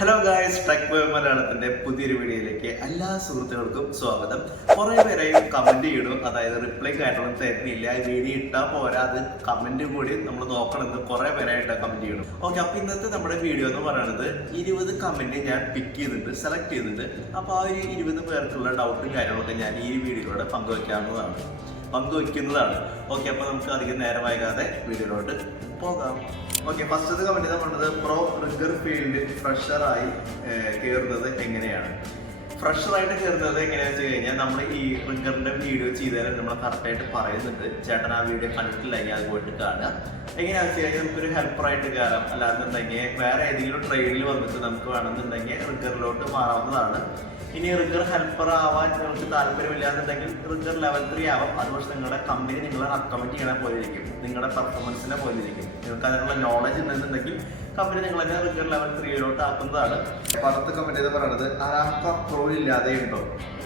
Hello guys tech മലയാളത്തിന്റെ പുതിയൊരു വീഡിയോയിലേക്ക് എല്ലാ സുഹൃത്തുക്കൾക്കും സ്വാഗതം. കുറെ പേരെയും കമന്റ് ചെയ്യണം അതായത് റിപ്ലൈ കാര്യങ്ങളും തരുന്നില്ല വീഡിയോ ഇട്ടാൽ പോരാ. അത് കമന്റ് കൂടി നമ്മൾ നോക്കണമെന്ന് കുറെ പേരായിട്ട് കമന്റ് ചെയ്യണം ഓക്കെ അപ്പൊ ഇന്നത്തെ നമ്മുടെ വീഡിയോ എന്ന് പറയുന്നത് ഇരുപത് കമന്റ് ഞാൻ പിക്ക് ചെയ്തിട്ട് സെലക്ട് ചെയ്തിട്ട് അപ്പൊ ആ ഒരു ഇരുപത് പേർക്കുള്ള ഡൗട്ടും കാര്യങ്ങളൊക്കെ ഞാൻ ഈ വീഡിയോയിലൂടെ പങ്കുവെക്കാവുന്നതാണ്. പങ്കുവെക്കുന്നതാണ്. ഓക്കെ അപ്പൊ നമുക്ക് അധികം നേരം വൈകാതെ വീഡിയോയിലോട്ട് പോകാം. ഓക്കെ ഫസ്റ്റത്തെ കമന്റ് ഇതാ പറഞ്ഞത് പ്രോ റിഗർ ഫീൽഡ് ഫ്രഷറായി കയറുന്നത് എങ്ങനെയാണ്? ഫ്രഷറായിട്ട് കയറുന്നത് എങ്ങനെയാണെന്ന് വെച്ച് കഴിഞ്ഞാൽ നമ്മൾ ഈ റിഗറിന്റെ വീഡിയോ ചെയ്താലും നമ്മൾ കറക്റ്റായിട്ട് പറയുന്നുണ്ട്. ചേട്ടൻ ആ വീഡിയോ കണ്ടിട്ടില്ലെങ്കിൽ അത് പോയിട്ട് കാണുക. എങ്ങനെയാണെന്ന് വെച്ച് കഴിഞ്ഞാൽ നമുക്കൊരു ഹെൽപ്പറായിട്ട് കയറാം അല്ലാന്നുണ്ടെങ്കിൽ വേറെ ഏതെങ്കിലും ട്രെയിനിൽ വന്നിട്ട് നമുക്ക് വേണമെന്നുണ്ടെങ്കിൽ റിഗറിലോട്ട് മാറാവുന്നതാണ്. ഇനി റിഗർ ഹെൽപ്പർ ആവാൻ നിങ്ങൾക്ക് താല്പര്യമില്ലാന്നുണ്ടെങ്കിൽ റിഗർ ലെവൽ ത്രീ ആവാം. അത് പക്ഷേ നിങ്ങളുടെ കമ്പനി നിങ്ങളെ റെക്കമെൻഡ് ചെയ്യണ പോലെ ഇരിക്കും. നിങ്ങളുടെ പെർഫോമൻസിനെ പോലെ ഇരിക്കും. നിങ്ങൾക്ക് അതിനുള്ള നോളജ് ഉണ്ടെന്നുണ്ടെങ്കിൽ കമ്പനി നിങ്ങളെ റിഗർ ലെവൽ ത്രീയിലോട്ട് ആക്കുന്നതാണ്. പത്ത് കമ്പനി എന്ന് പറയുന്നത് അരാംകോ പ്രോ ഇല്ലാതെ ഉണ്ടോ?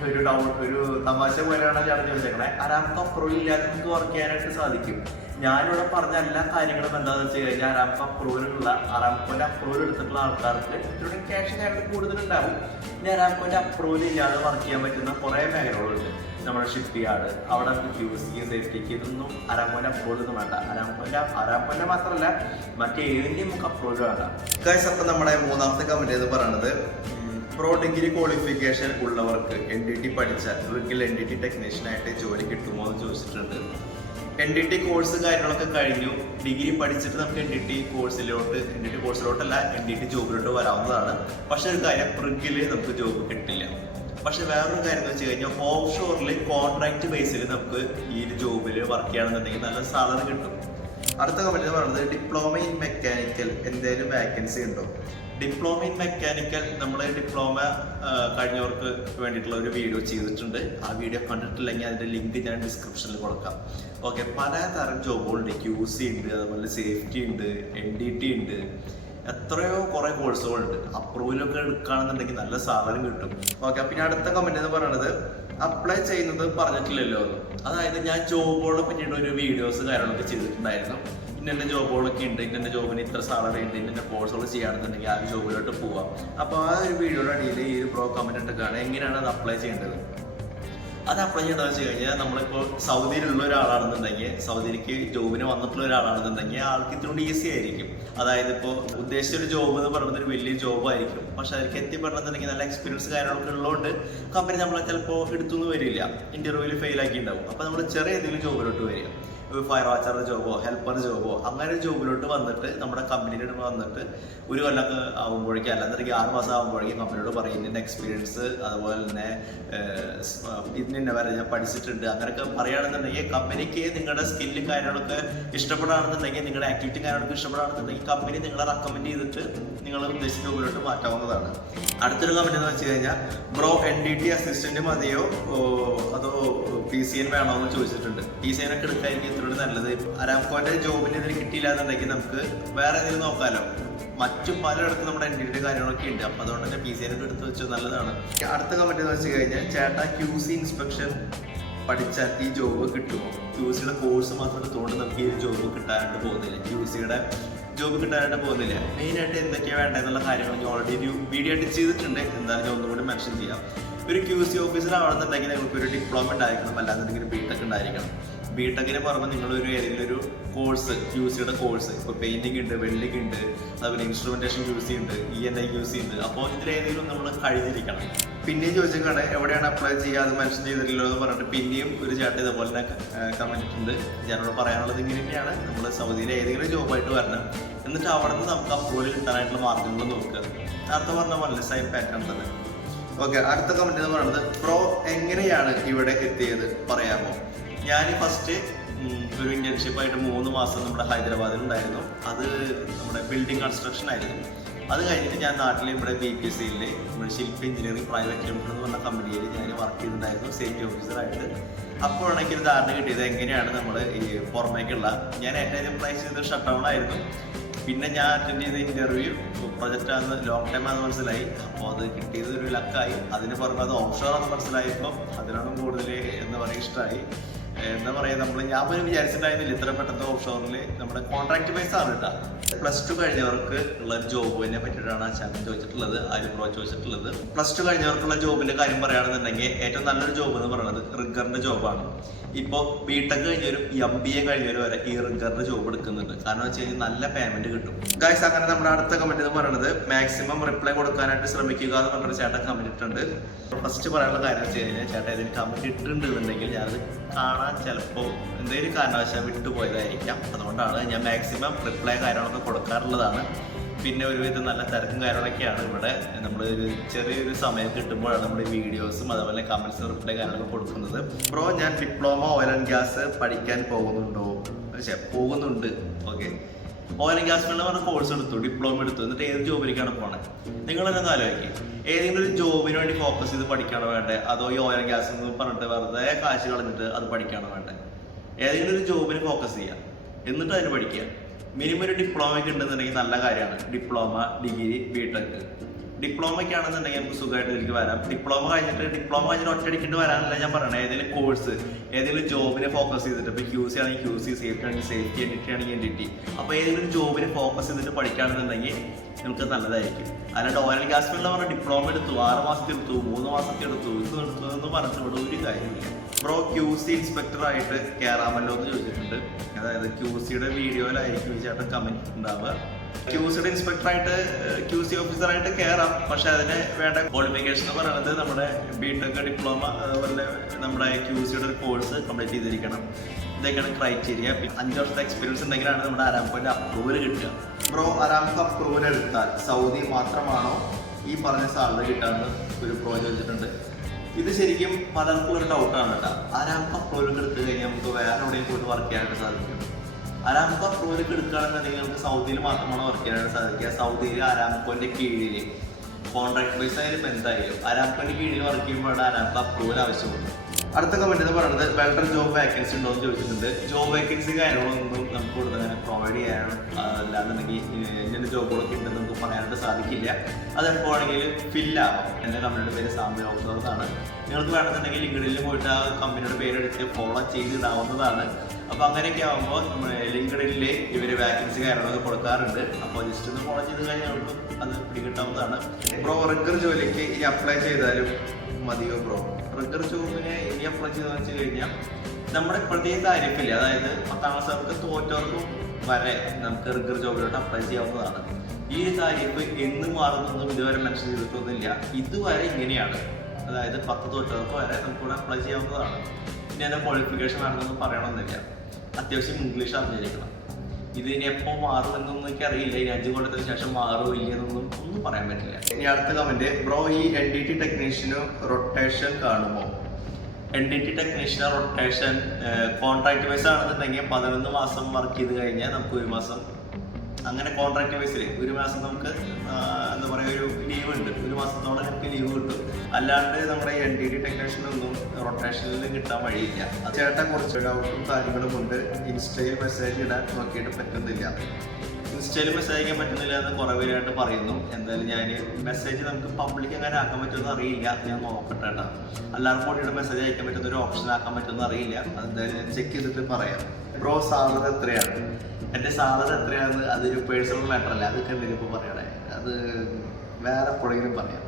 ഒരു ഡൗട്ട് ഒരു തമാശ പോലെയാണ് ഞാൻ ചോദിച്ചേക്കണേ. അരാംകോ പ്രോ ഇല്ലാതെ നമുക്ക് വർക്ക് ചെയ്യാനായിട്ട് സാധിക്കും. ഞാനിവിടെ പറഞ്ഞ എല്ലാ കാര്യങ്ങളും എന്താണെന്ന് വെച്ച് കഴിഞ്ഞാൽ അറാംകോ അപ്രൂവലുള്ള അറാംകോന്റെ അപ്രൂവൽ എടുത്തിട്ടുള്ള ആൾക്കാർക്ക് ഇത്രയും ക്യാഷ് കാര്യങ്ങൾ കൂടുതലുണ്ടാവും. ഇനി അറാംകോന്റെ അപ്രൂവൽ ഇല്ലാതെ വർക്ക് ചെയ്യാൻ പറ്റുന്ന കുറേ മേഖലകളുണ്ട്. നമ്മുടെ ഷിപ്പ് യാർഡ് അവിടെ യൂസിങ് സേഫ്റ്റിക്ക് ഇതൊന്നും അരാംകോന്റെ അപ്രൂവൽ ഒന്നും വേണ്ട. അരാംകോന്റെ അരാംകോന്റെ മാത്രമല്ല മറ്റേതിന്റെയും നമുക്ക് അപ്രൂവൽ വേണ്ട. ഇക്കാശ് അപ്പം നമ്മുടെ മൂന്നാമത്തെ കമ്പനി എന്ന് പറയുന്നത് പ്രോ ഡിഗ്രി ക്വാളിഫിക്കേഷൻ ഉള്ളവർക്ക് എൻ ഡി ടി പഠിച്ചാൽ ഒരിക്കൽ എൻ ഡി ടി ടെക്നീഷ്യനായിട്ട് ജോലി കിട്ടുമോ എന്ന് ചോദിച്ചിട്ടുണ്ട്. എൻ ഡി ടി കോഴ്സ് കാര്യങ്ങളൊക്കെ കഴിഞ്ഞു. ഡിഗ്രി പഠിച്ചിട്ട് നമുക്ക് എൻ ഡി ടി കോഴ്സിലോട്ട് എൻ ഡി ടി കോഴ്സിലോട്ടല്ല എൻ ഡി ടി ജോബിലോട്ട് വരാവുന്നതാണ്. പക്ഷെ ഒരു കാര്യം പ്രിഗിൽ നമുക്ക് ജോബ് കിട്ടില്ല. പക്ഷെ വേറൊരു കാര്യം എന്ന് വെച്ച് കഴിഞ്ഞാൽ ഓഫ് ഷോറിൽ കോൺട്രാക്ട് ബേസിൽ നമുക്ക് ഈ ഒരു ജോബിൽ വർക്ക് ചെയ്യണമെന്നുണ്ടെങ്കിൽ നല്ല സാലറി കിട്ടും. അടുത്ത കമ്പനി പറയുന്നത് ഡിപ്ലോമ ഇൻ മെക്കാനിക്കൽ എന്തെങ്കിലും വാക്കൻസി ഉണ്ടോ? ഡിപ്ലോമ ഇൻ മെക്കാനിക്കൽ നമ്മൾ ഡിപ്ലോമ കഴിഞ്ഞവർക്ക് വേണ്ടിയിട്ടുള്ള ഒരു വീഡിയോ ചെയ്തിട്ടുണ്ട്. ആ വീഡിയോ കണ്ടിട്ടില്ലെങ്കിൽ അതിന്റെ ലിങ്ക് ഞാൻ ഡിസ്ക്രിപ്ഷനിൽ കൊടുക്കാം. ഓക്കെ പലതരം ജോബുകളുണ്ട്. ക്യൂ സി ഉണ്ട് അതുപോലെ സേഫ്റ്റി ഉണ്ട് എൻ ഡി ടി ഉണ്ട്. എത്രയോ കുറെ കോഴ്സുകളുണ്ട്. അപ്രൂവലൊക്കെ എടുക്കുകയാണെന്നുണ്ടെങ്കിൽ നല്ല സാലറി കിട്ടും. ഓക്കെ പിന്നെ അടുത്ത കമന്റ് എന്ന് പറയുന്നത് അപ്ലൈ ചെയ്യുന്നത് പറഞ്ഞിട്ടില്ലല്ലോ അതായത് ഞാൻ ജോബുകളെ പിന്നീട് ഒരു വീഡിയോസ് കാര്യങ്ങളൊക്കെ ചെയ്തിട്ടുണ്ടായിരുന്നു. ഇന്ന ജോബുകളൊക്കെ ഉണ്ട്. ഇന്നെ ജോബിന് ഇത്ര സാലറി ഉണ്ട്. ഇന്നെ കോഴ്സുകൾ ചെയ്യുകയാണെന്നുണ്ടെങ്കിൽ ആ ജോബിലോട്ട് പോവാം. അപ്പോൾ ആ ഒരു വീഡിയോയുടെ അടിയിൽ ഈ ഒരു പ്രോ കമന്റ് ഇട്ടൊക്കെയാണ് എങ്ങനെയാണ് അത് അപ്ലൈ ചെയ്യേണ്ടത്? അത് അപ്ലൈ ചെയ്താൽ വെച്ച് കഴിഞ്ഞാൽ നമ്മളിപ്പോൾ സൗദിയിലുള്ള ഒരാളാണെന്നുണ്ടെങ്കിൽ സൗദിയിലേക്ക് ജോബിന് വന്നിട്ടുള്ള ഒരാളാണെന്നുണ്ടെങ്കിൽ ആൾക്ക് ഇത്രയും ഈസി ആയിരിക്കും. അതായത് ഇപ്പോൾ ഉദ്ദേശിച്ച ഒരു ജോബ് എന്ന് പറയുന്നത് ഒരു വലിയ ജോബ് ആയിരിക്കും. പക്ഷെ അതിലേക്ക് എത്തിപ്പെടണമെന്നുണ്ടെങ്കിൽ നല്ല എക്സ്പീരിയൻസ് കാര്യങ്ങളൊക്കെ ഉള്ളതുകൊണ്ട് കമ്പനി നമ്മളെ ചിലപ്പോൾ എടുത്തൊന്നും വരില്ല. ഇന്റർവ്യൂവിൽ ഫെയിൽ ആക്കി ഉണ്ടാവും അപ്പോൾ നമ്മൾ ചെറിയ എന്തെങ്കിലും ജോബിലോട്ട് വരിക. ഫയർ വാച്ചറുടെ ജോബോ ഹെൽപ്പർ ജോബോ അങ്ങനെ ഒരു ജോബിലോട്ട് വന്നിട്ട് നമ്മുടെ കമ്പനിയിലോട്ട് വന്നിട്ട് ഒരു കൊല്ലമൊക്കെ ആകുമ്പോഴേക്കും അല്ലാന്നുണ്ടെങ്കിൽ ആറ് മാസം ആകുമ്പോഴേക്കും കമ്പനിയോട് പറയും ഇതിന്റെ എക്സ്പീരിയൻസ് അതുപോലെ തന്നെ ഇതിനെ വരെ ഞാൻ പഠിച്ചിട്ടുണ്ട്. അങ്ങനെയൊക്കെ പറയുകയാണെന്നുണ്ടെങ്കിൽ കമ്പനിക്ക് നിങ്ങളുടെ സ്കില്ലും കാര്യങ്ങളൊക്കെ ഇഷ്ടപ്പെടുകയാണെന്നുണ്ടെങ്കിൽ നിങ്ങളുടെ ആക്ടിവിറ്റി കാര്യങ്ങളൊക്കെ ഇഷ്ടപ്പെടുകയാണെന്നുണ്ടെങ്കിൽ കമ്പനി നിങ്ങളെ റെക്കമെൻഡ് ചെയ്തിട്ട് നിങ്ങൾ ഉദ്ദേശിച്ച ജോബിലോട്ട് മാറ്റാവുന്നതാണ്. അടുത്തൊരു കമ്പനി എന്ന് വെച്ച് കഴിഞ്ഞാൽ bro N D T assistant മതിയോ? അതോ പി സി എൻ വേണോ എന്ന് ചോദിച്ചിട്ടുണ്ട്. പി സി എൻ ഒക്കെ എടുക്കായിരിക്കും ഇത്രയും നല്ലത്. അരാംകോന്റെ ജോബിന് ഇതിന് കിട്ടിയില്ല എന്നുണ്ടെങ്കിൽ നമുക്ക് വേറെ ഏതെങ്കിലും നോക്കാലോ. മറ്റു പലയിടത്തും നമ്മുടെ എന്റെ കാര്യങ്ങളൊക്കെ ഉണ്ട്. അപ്പൊ അതുകൊണ്ട് തന്നെ പി സി എൻ എടുത്ത് വെച്ചത് നല്ലതാണ്. അടുത്ത കമന്റ് എന്ന് വെച്ച് കഴിഞ്ഞാൽ ചേട്ടാ ക്യൂ സി ഇൻസ്പെക്ഷൻ പഠിച്ചാൽ ഈ ജോബ് കിട്ടുമോ? ക്യൂ സിയുടെ കോഴ്സ് മാത്രം എടുത്തുകൊണ്ട് നമുക്ക് ഈ ജോബ് കിട്ടാനായിട്ട് പോകുന്നില്ല. ക്യൂ സിയുടെ ജോബ് കിട്ടാനായിട്ട് പോകുന്നില്ല. മെയിൻ ആയിട്ട് എന്തൊക്കെയാണ് വേണ്ടതെന്നുള്ള കാര്യങ്ങൾ ഞാൻ ഓൾറെഡി ഒരു വീഡിയോ ആയിട്ട് ചെയ്തിട്ടുണ്ട്. എന്തായാലും ഞാൻ ഒന്നുകൂടി മെൻഷൻ ചെയ്യാം. ഒരു ക്യൂ സി ഓഫീസർ ആവണമെന്നുണ്ടെങ്കിൽ നിങ്ങൾക്ക് ഒരു ഡിപ്ലോമ ഉണ്ടായിരിക്കണം. അല്ലാന്നുണ്ടെങ്കിൽ ബി ടെക് ഉണ്ടായിരിക്കണം. ബി നിങ്ങൾ ഒരു ഏതെങ്കിലും ഒരു കോഴ്സ് ക്യൂ സിയുടെ കോഴ്സ് ഇപ്പോൾ പെയിന്റിംഗ് ഉണ്ട് വെൽഡിംഗ് ഉണ്ട് അതുപോലെ ഇൻസ്ട്രുമെന്റേഷൻ യൂസ് ഉണ്ട് ഇ എൻ ഐ യൂസ് ഉണ്ട് അപ്പോൾ ഇതിലേതെങ്കിലും നമ്മൾ കഴിഞ്ഞിരിക്കണം. പിന്നെയും ചോദിച്ചേക്കാണ് എവിടെയാണ് അപ്ലൈ ചെയ്യുക? അത് മെൻഷൻ ചെയ്തിട്ടില്ലോ എന്ന് പറഞ്ഞിട്ട് പിന്നെയും ഒരു ചേട്ടൻ ഇതുപോലെ തന്നെ കമന്റ് ഉണ്ട് ഞാനോട് പറയാനുള്ളത് ഇങ്ങനെ തന്നെയാണ് നമ്മൾ സൗദിയിലെ ഏതെങ്കിലും ജോബായിട്ട് വരണം. എന്നിട്ട് അവിടെ നിന്ന് നമുക്ക് അപ്രൂവൽ കിട്ടാനായിട്ടുള്ള മാർഗങ്ങൾ നോക്കുക. നേരത്തെ പറഞ്ഞ പോലെ സൈൻ പാറ്റേൺ തന്നെ. ഓക്കെ അടുത്ത കമന്റ് എന്ന് പറയുന്നത് പ്രോ എങ്ങനെയാണ് ഇവിടെ എത്തിയത്? പറയാമോ? ഞാൻ ഫസ്റ്റ് ഒരു ഇന്റേൺഷിപ്പ് ആയിട്ട് മൂന്ന് മാസം നമ്മുടെ ഹൈദരാബാദിൽ ഉണ്ടായിരുന്നു. അത് നമ്മുടെ ബിൽഡിംഗ് കൺസ്ട്രക്ഷൻ ആയിരുന്നു. അത് കഴിഞ്ഞിട്ട് ഞാൻ നാട്ടിൽ ഇവിടെ ബി പി എസ് നമ്മുടെ ശില്പ എഞ്ചിനീയറിംഗ് പ്രൈവറ്റ് ലിമിറ്റഡ് എന്ന് പറഞ്ഞ കമ്പനിയിൽ ഞാൻ വർക്ക് ചെയ്തിട്ടുണ്ടായിരുന്നു സേഫ്റ്റി ഓഫീസറായിട്ട് അപ്പോഴാണ് എനിക്കൊരു ധാരണ കിട്ടിയത് എങ്ങനെയാണ് നമ്മൾ ഈ പുറമേക്കുള്ള ഞാൻ ഏറ്റവും ആദ്യം പ്രൈസ് ചെയ്തത് ഷട്ട് ഡൗൺ ആയിരുന്നു. പിന്നെ ഞാൻ അറ്റൻഡ് ചെയ്ത ഇന്റർവ്യൂ പ്രൊജക്റ്റ് ആണെന്ന് ലോങ് ടൈം ആണെന്ന് മനസ്സിലായി. അപ്പോൾ അത് കിട്ടിയത് ഒരു ലക്കായി അതിന് പുറമെ അത് ഓപ്ഷോർ ആണെന്ന് മനസ്സിലായപ്പോൾ അതിനാണ് കൂടുതൽ എന്താ പറയുക ഇഷ്ടമായി എന്താ പറയാ നമ്മൾ ഞാൻ പോലും വിചാരിച്ചിട്ടുണ്ടായിരുന്നില്ല ഇത്ര പെട്ടെന്ന് ഓഫ് നമ്മുടെ കോൺട്രാക്ട് ബേസ് ആണ് കേട്ടോ പ്ലസ് ടു കഴിഞ്ഞവർക്ക് ഉള്ള ജോബിനെ പറ്റിയിട്ടാണ് ചാനൽ ചോദിച്ചിട്ടുള്ളത് ആര് ബ്രോ ചോദിച്ചിട്ടുള്ളത്. പ്ലസ് ടു കഴിഞ്ഞവർക്കുള്ള ജോബിന്റെ കാര്യം പറയുകയാണെന്നുണ്ടെങ്കിൽ ഏറ്റവും നല്ലൊരു ജോബ് എന്ന് പറയുന്നത് റിഗറിന്റെ ജോബാണ് ഇപ്പോൾ ബിടെക് കഴിഞ്ഞൊരു എം ബി എ കഴിഞ്ഞൊരു വരെ ഈ റിഗറിന്റെ ജോബ് എടുക്കുന്നുണ്ട്. കാരണം വെച്ച് കഴിഞ്ഞാൽ നല്ല പേയ്മെന്റ് കിട്ടും. ഗൈസ് അങ്ങനെ നമ്മുടെ അടുത്ത കമന്റ് എന്ന് പറയുന്നത് മാക്സിമം റിപ്ലൈ കൊടുക്കാനായിട്ട് ശ്രമിക്കുക എന്ന് പറഞ്ഞൊരു ചേട്ടൻ കമന്റ് ഇട്ടുണ്ട് ഫസ്റ്റ് പറയാനുള്ള കാര്യം വെച്ച് കഴിഞ്ഞാൽ ചേട്ടൻ ഇതിന് കമന്റ് ഇട്ടിട്ടുണ്ടെന്നുണ്ടെങ്കിൽ ഞാനത് കാണാൻ ചിലപ്പോൾ എന്തെങ്കിലും കാരണവശാൽ വിട്ടുപോയതായിരിക്കാം. അതുകൊണ്ടാണ് ഞാൻ മാക്സിമം റിപ്ലൈ കാര്യങ്ങളൊക്കെ കൊടുക്കാറുള്ളതാണ്. പിന്നെ ഒരുവിധം നല്ല തിരക്കും കാര്യങ്ങളൊക്കെയാണ് ഇവിടെ. നമ്മൾ ഒരു ചെറിയൊരു സമയം കിട്ടുമ്പോഴാണ് നമ്മൾ വീഡിയോസും അതുപോലെ കമൻസും റിപ്ലൈ കാര്യങ്ങളൊക്കെ കൊടുക്കുന്നത്. ബ്രോ ഞാൻ ഡിപ്ലോമ ഓയിൽ ആൻഡ് ഗ്യാസ് പഠിക്കാൻ പോകുന്നുണ്ടോ? പക്ഷേ പോകുന്നുണ്ട്. ഓക്കെ ഓയിൽ ആൻഡ് ഗ്യാസ് പറഞ്ഞ കോഴ്സ് എടുത്തു ഡിപ്ലോമ എടുത്തു. എന്നിട്ട് ഏത് ജോബിലേക്കാണ് പോണത് നിങ്ങൾ തന്നെ ആലോചിക്കും. ഏതെങ്കിലും ഒരു ജോബിന് വേണ്ടി ഫോക്കസ് ചെയ്ത് പഠിക്കാണോ വേണ്ടത് അതോ ഈ ഓയിൽ ആൻഡ് ഗ്യാസ് എന്ന് പറഞ്ഞിട്ട് വെറുതെ കാശ് കളഞ്ഞിട്ട് അത് പഠിക്കാണോ വേണ്ടത് ഏതെങ്കിലും ഒരു ജോബിന് ഫോക്കസ് ചെയ്യുക എന്നിട്ട് അതിന് പഠിക്കുക. മിനിമം ഒരു ഡിപ്ലോമയ്ക്ക് ഉണ്ടെന്നുണ്ടെങ്കിൽ നല്ല കാര്യമാണ്. ഡിപ്ലോമ ഡിഗ്രി ബിടെക് ഡിപ്ലോമയ്ക്ക് ആണെന്നുണ്ടെങ്കിൽ നമുക്ക് സുഖമായിട്ട് ഇതിലേക്ക് വരാം. ഡിപ്ലോമ കഴിഞ്ഞിട്ട് ഡിപ്ലോമ കഴിഞ്ഞിട്ട് ഒറ്റയടിക്കിട്ട് വരാനല്ല ഞാൻ പറയണത് ഏതെങ്കിലും കോഴ്സ് ഏതെങ്കിലും ജോബിനെ ഫോക്കസ് ചെയ്തിട്ട് ഇപ്പോൾ ക്യൂ സി ആണെങ്കിൽ ക്യൂ സി സേഫ്റ്റി ആണെങ്കിൽ സേഫ്റ്റി എൻഡിറ്റി ആണെങ്കിൽ എൻഡിറ്റി അപ്പോൾ ഏതെങ്കിലും ജോബിനെ ഫോക്കസ് ചെയ്തിട്ട് പഠിക്കുകയാണെന്നുണ്ടെങ്കിൽ നിങ്ങൾക്ക് നല്ലതായിരിക്കും. അല്ലാണ്ട് ഓയിൽ ഗ്യാസ് ഫീൽഡിൽ പറഞ്ഞാൽ ഡിപ്ലോമ എടുത്തു ആറ് മാസത്തിൽ എടുത്തു മൂന്ന് മാസത്തിൽ എടുത്തു ഇത് എടുത്തു എന്ന് പറഞ്ഞിട്ട് ഒരു കാര്യമില്ല. ബ്രോ ക്യൂ സി ഇൻസ്പെക്ടർ ആയിട്ട് കയറാമല്ലോ എന്ന് ചോദിച്ചിട്ടുണ്ട്. അതായത് ക്യൂ സിയുടെ വീഡിയോയിലായിരിക്കും ചേട്ടൻ കമന്റ് ഉണ്ടാവുക. ക്യൂ ഇൻസ്പെക്ടറായിട്ട് ക്യൂ സി ഓഫീസറായിട്ട് കയറാം പക്ഷെ അതിന് വേണ്ട ക്വാളിഫിക്കേഷൻ എന്ന് പറയുന്നത് നമ്മുടെ ബി ടെക് ഡിപ്ലോമ അതുപോലെ നമ്മുടെ ക്യൂ സിയുടെ ഒരു കോഴ്സ് കംപ്ലീറ്റ് ചെയ്തിരിക്കണം. ഇതൊക്കെയാണ് ക്രൈറ്റീരിയ അഞ്ച് വർഷത്തെ എക്സ്പീരിയൻസ് ഉണ്ടെങ്കിലാണ് നമ്മുടെ അരാംകോന്റെ അപ്രൂവൽ കിട്ടുക. ബ്രോ അരാംകോ അപ്രൂവൽ എടുത്താൽ സൗദി മാത്രമാണോ ഈ പറഞ്ഞ സാലറി കിട്ടാന്ന് ഒരു പ്രോ ചോദിച്ചിട്ടുണ്ട് ഇത് ശരിക്കും പലർക്കും ഒരു ഡൗട്ടാണ് കേട്ടോ. അരാംകോ അപ്രൂവൽ എടുത്തു കഴിഞ്ഞാൽ നമുക്ക് വേറെ എവിടെയും പോയിട്ട് വർക്ക് ചെയ്യാനായിട്ട് സാധിക്കും അരാംകോ അപ്രൂവലൊക്കെ എടുക്കുകയാണെന്നുണ്ടെങ്കിൽ നമുക്ക് സൗദിയിൽ മാത്രമാണ് വർക്ക് ചെയ്യാനായിട്ട് സാധിക്കുക. സൗദിയിൽ അരാംകോന്റെ കീഴിൽ കോൺട്രാക്ട് ബേസ് ആയാലും എന്തായാലും അരാംകോന്റെ കീഴിൽ വർക്ക് ചെയ്യുമ്പോഴാണ് അരാംകോ അപ്രൂവൽ ആവശ്യമുള്ളത്. അടുത്ത കമന്റ് എന്ന് പറയുന്നത് വെൽഡർ ജോബ് വേക്കൻസി ഉണ്ടോ എന്ന് ചോദിച്ചിട്ടുണ്ട്. ജോബ് വേക്കൻസി കാര്യങ്ങളൊന്നും നമുക്ക് ഇവിടെ തന്നെ പ്രൊവൈഡ് ചെയ്യാനും അല്ലാന്നുണ്ടെങ്കിൽ ഇങ്ങനെ ജോബുകളൊക്കെ ഉണ്ടെന്ന് നമുക്ക് പറയാനായിട്ട് സാധിക്കില്ല. അത് എപ്പോഴാണെങ്കിൽ ഫില്ലാകും എന്റെ കമ്പനിയുടെ പേര് സാമ്യ ഓഫീസർ എന്നാണ്. നിങ്ങൾക്ക് വേണമെന്നുണ്ടെങ്കിൽ ലിങ്ക്ഡിനിൽ പോയിട്ട് ആ കമ്പനിയുടെ പേരെടുത്ത് ഫോളോ ചെയ്ത് ചെയ്തിടാവുന്നതാണ് അപ്പോൾ അങ്ങനെയൊക്കെ ആകുമ്പോൾ ലിങ്ക്ഡിനിൽ ഇവർ വാക്കൻസി കാര്യങ്ങളൊക്കെ കൊടുക്കാറുണ്ട്. അപ്പോൾ ജസ്റ്റ് ഒന്ന് ഫോളോ ചെയ്ത് കഴിഞ്ഞാൽ അത് പിടികിട്ടാവുന്നതാണ്. ബ്രോ റിഗർ ജോലിക്ക് ഇനി അപ്ലൈ ചെയ്താലും മതിയോ ബ്രോ റിഗർ ജോബിനെ ഇനി അപ്ലൈ ചെയ്തെന്ന് വെച്ച് കഴിഞ്ഞാൽ നമ്മുടെ ഇപ്പോഴത്തെ ഈ താരിഫില്ല അതായത് പത്താം ക്ലാസ് അവർക്ക് തോറ്റവർക്കും വരെ നമുക്ക് റിഗർ ജോബിലോട്ട് അപ്ലൈ ചെയ്യാവുന്നതാണ്. ഈ താരിഫ് എന്ന് മാറുന്നൊന്നും ഇതുവരെ മെൻഷൻ ചെയ്തിട്ടൊന്നുമില്ല. ഇതുവരെ ഇങ്ങനെയാണ്. അതായത് പത്ത് തോറ്റവർക്ക് വരെ നമുക്കിവിടെ അപ്ലൈ ചെയ്യാവുന്നതാണ്. ഇനി അതിന്റെ ക്വാളിഫിക്കേഷൻ വേണമെന്നൊന്നും പറയണമെന്നില്ല അത്യാവശ്യം ഇംഗ്ലീഷ് അറിഞ്ഞിരിക്കണം. ഇത് ഇനി എപ്പോൾ മാറുമെന്നൊന്നും എനിക്ക് അറിയില്ല ഈ അഞ്ച് കൊല്ലത്തിന് ശേഷം മാറുമോ ഇല്ലെന്നൊന്നും ഒന്നും പറയാൻ പറ്റില്ല. ഇനി അടുത്ത കമന്റ് ബ്രോ ഈ എൻ ഡി ടി ടെക്നീഷ്യന് റൊട്ടേഷൻ കാണുമോ? N D T technician rotation contract wise ആണെന്നുണ്ടെങ്കിൽ പതിനൊന്ന് മാസം വർക്ക് ചെയ്ത് കഴിഞ്ഞാൽ നമുക്ക് ഒരു മാസം അങ്ങനെ കോൺട്രാക്ട് ബേസിൽ ഒരു മാസം നമുക്ക് എന്താ പറയുക ഒരു ലീവ് ഉണ്ട്. ഒരു മാസത്തോളം നമുക്ക് ലീവ് കിട്ടും. അല്ലാണ്ട് നമ്മുടെ എൻ ഡി ഡി ടെക്നീഷ്യനൊന്നും റൊട്ടേഷനിൽ കിട്ടാൻ വഴിയില്ല. അത് ചേട്ടൻ കുറച്ച് ഡൗട്ടും കാര്യങ്ങളും കൊണ്ട് ഇൻസ്റ്റയിൽ മെസ്സേജ് ഇടാൻ നോക്കിയിട്ട് പറ്റുന്നില്ല. ഇൻസ്റ്റയിൽ മെസ്സേജ് അയക്കാൻ പറ്റുന്നില്ല എന്ന് കുറവിലായിട്ട് പറയുന്നു. എന്തായാലും ഞാൻ മെസ്സേജ് നമുക്ക് പബ്ലിക് എങ്ങനെ ആക്കാൻ പറ്റുമെന്ന് അറിയില്ല. ഞാൻ നോക്കട്ടെ കേട്ടോ. എല്ലാവർക്കും മെസ്സേജ് അയക്കാൻ പറ്റുന്ന ഒരു ഓപ്ഷൻ ആക്കാൻ പറ്റുമെന്ന് അറിയില്ല. അതെന്തായാലും ഞാൻ ചെക്ക് ചെയ്തിട്ട് പറയാം. ബ്രോ സാലറി എത്രയാണ്? എന്റെ സാലറി എത്രയാണെന്ന് അതൊരു പേഴ്സണൽ മാറ്റർ അല്ല? അതൊക്കെ എന്തെങ്കിലും ഇപ്പോൾ പറയണേ. അത് വേറെ എപ്പോഴെങ്കിലും പറയാം.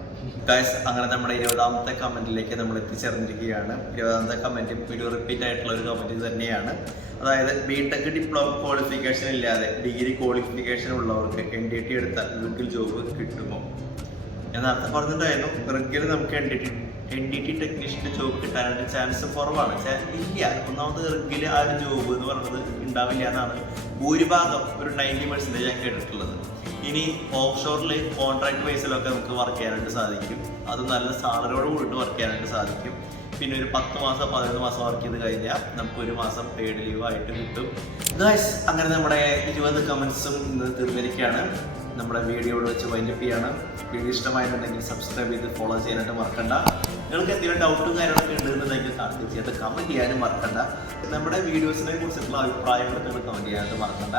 ഗൈസ് അങ്ങനെ നമ്മുടെ ഇരുപതാമത്തെ കമന്റിലേക്ക് നമ്മൾ എത്തിച്ചേർന്നിരിക്കുകയാണ്. ഇരുപതാമത്തെ കമന്റ് ഒരു റിപ്പീറ്റ് ആയിട്ടുള്ള ഒരു കമന്റ് തന്നെയാണ്. അതായത് ബിടെക് ഡിപ്ലോമ ക്വാളിഫിക്കേഷൻ ഇല്ലാതെ ഡിഗ്രി ക്വാളിഫിക്കേഷൻ ഉള്ളവർക്ക് എൻ ഡി ടി എടുത്താൽ വീട്ടിൽ ജോബ് കിട്ടുമോ? ഞാൻ നേരത്തെ പറഞ്ഞിട്ടുണ്ടായിരുന്നു. റിഗിൽ നമുക്ക് N D T N D T ടെക്നീഷ്യന്റെ job കിട്ടാനായിട്ട് ചാൻസ് കുറവാണ്. ഇല്ല. ഒന്നാമത് റിഗിൽ ആ ഒരു ജോബ് എന്ന് പറയുന്നത് ഉണ്ടാവില്ല എന്നാണ് ഭൂരിഭാഗം ഒരു നയന്റി പെർസെന്റേജ് ഞാൻ കേട്ടിട്ടുള്ളത്. ഇനി ഓഫ് ഷോറിൽ കോൺട്രാക്ട് ബേസിലൊക്കെ നമുക്ക് വർക്ക് ചെയ്യാനായിട്ട് സാധിക്കും. അത് നല്ല സാലറിയോട് കൂടിയിട്ട് വർക്ക് ചെയ്യാനായിട്ട് സാധിക്കും. പിന്നെ ഒരു പത്ത് മാസം പതിനൊന്ന് മാസം വർക്ക് ചെയ്ത് കഴിഞ്ഞാൽ നമുക്ക് ഒരു മാസം പെയ്ഡ് ലീവ് ആയിട്ട് കിട്ടും. ഗായ്സ് അങ്ങനെ നമ്മുടെ ഇരുപത് കമൻസും ഇന്ന് തീർന്നിരിക്കുകയാണ്. നമ്മുടെ വീഡിയോയോട് വെച്ച് വൈൻഡപ്പ് ചെയ്യാണ്. വീഡിയോ ഇഷ്ടമായിട്ടുണ്ടെങ്കിൽ സബ്സ്ക്രൈബ് ചെയ്ത് ഫോളോ ചെയ്യാനായിട്ട് മറക്കണ്ട. നിങ്ങൾക്ക് എന്തെങ്കിലും ഡൗട്ടും കാര്യങ്ങളൊക്കെ ഉണ്ടെന്നുണ്ടെങ്കിൽ ചെയ്യാത്ത കമന്റ് ചെയ്യാനും മറക്കണ്ട. നമ്മുടെ വീഡിയോസിനെ കുറിച്ചിട്ടുള്ള അഭിപ്രായങ്ങൾ നിങ്ങൾ കമന്റ് ചെയ്യാനായിട്ട് മറക്കണ്ട.